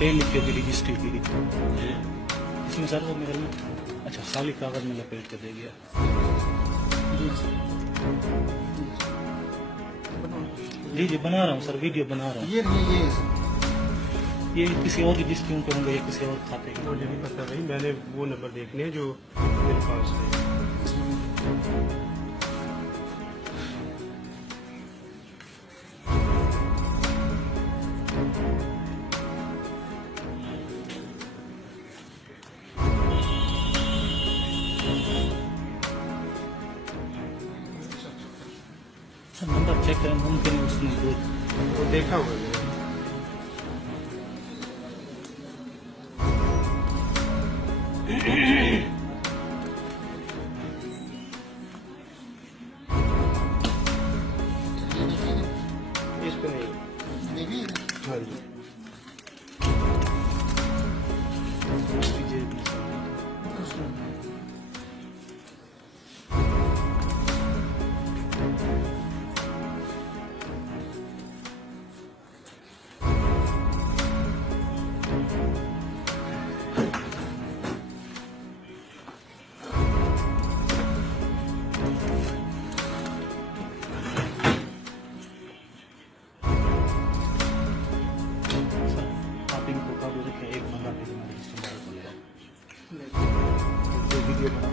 Detail लिखी होगी registry की इसमें सर वो मेरे में अच्छा खाली कागज में लपेट के दे गया। जी जी बना रहा हूँ सर, वीडियो बना रहा हूँ। ये किसी और रजिस्ट्री में करूँगा या किसी और खाते की मुझे नहीं पता भाई, मैंने वो नंबर देखने हैं जो मेरे पास है। सर नंबर चेक करें, मुमकिन है उसमें वो देखा हुआ है। इस पे नहीं, हाँ जी। आप इनको काबू रखें, एक बंदा भेजना रजिस्टर वीडियो बना